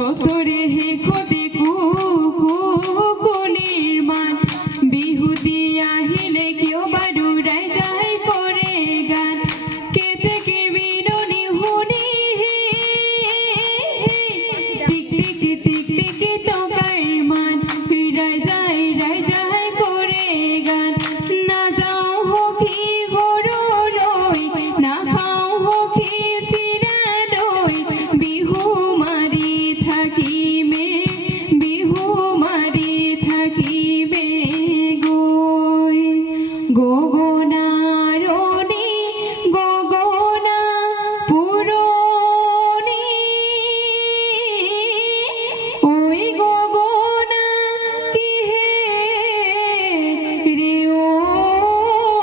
সতরে হে খোদে কুকুলির মান বিহুতি আহিলে কেউ বাড়ুরাই যায় করে গান কে থেকে বিননি হুনি টিকটিকি তোকার মান রাই যায় করে গান না যাও হকি গরু লই না খাও হকি সিরা দই বিহু মারি থাকিবে গই গগনারণি গগনা পুরনি ওই গগনা কি হে রে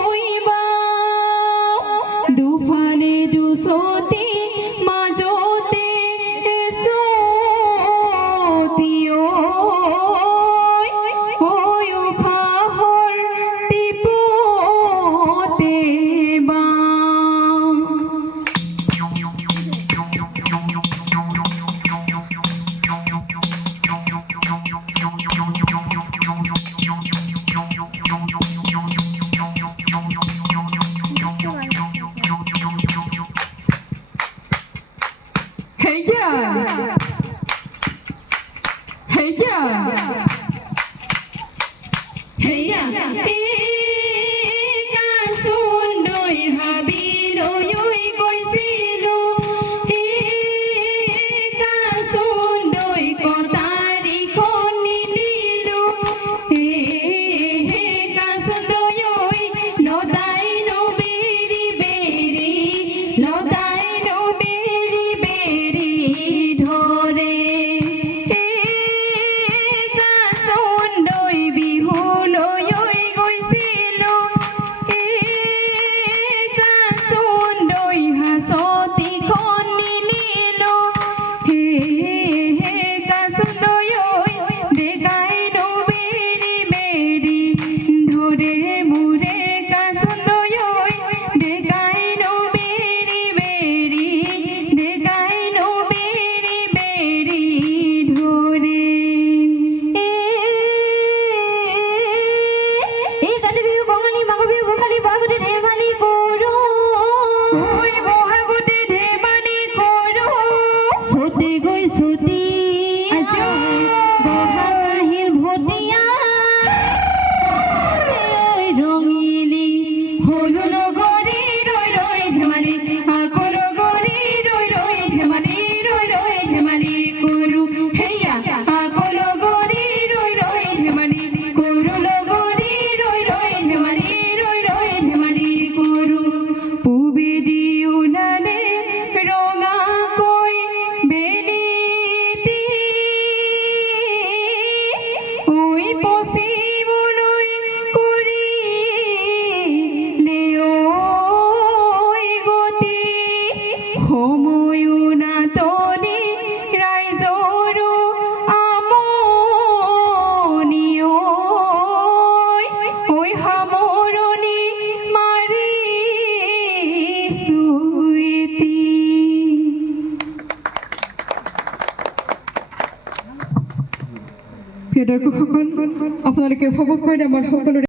ওই বা দুফানে দুসতি মাজতে এসো ওই খাহর টিপতে বা হেয়া হেয়া হেয়া কাসুন্দই হাবিরই গৈছিলো কাসুন্দই কটারি খনিলো কাসুন্দই নদাই নবেরি বেরি নদাই নবেরি বেরি ধরে কাসুন্দই বিহু লৈ গৈছিলো কাসুন্দই হাসতি খনিলো কাসুন্দই দেখাই নবেরি বেরি ধরে মুরে কাসুন্দই দেখাই নবেরি বেরি দেখাই নবেরি বেরি ধরে কালী বিহু বঙালী মাঘ বিহু ভোগালী বহাগতে ধেমালি করো ওই বহাগতে ধেমালি করো সতে গই সতী বহাগ আহিল ভতিয়া রঙিলি হলো নগরী রই রই ধেমালি আকল গরি রই রই ধেমালি করু হেয়া আকল গরি রই রই ধেমালি করু লগরি রই রই ধেমালি করু পুবেদি উলালে রঙা কই বেলিতি ওই পশ্চিমলৈ কৰি ওই গতি সময়ো নাটনি ৰাইজৰো আমনি ওই সামৰণি মাৰিছো এটি প্ৰিয় দৰ্শকসকল আপোনালোকে উপভোগ কৰিলে আমাৰ সকলোৰে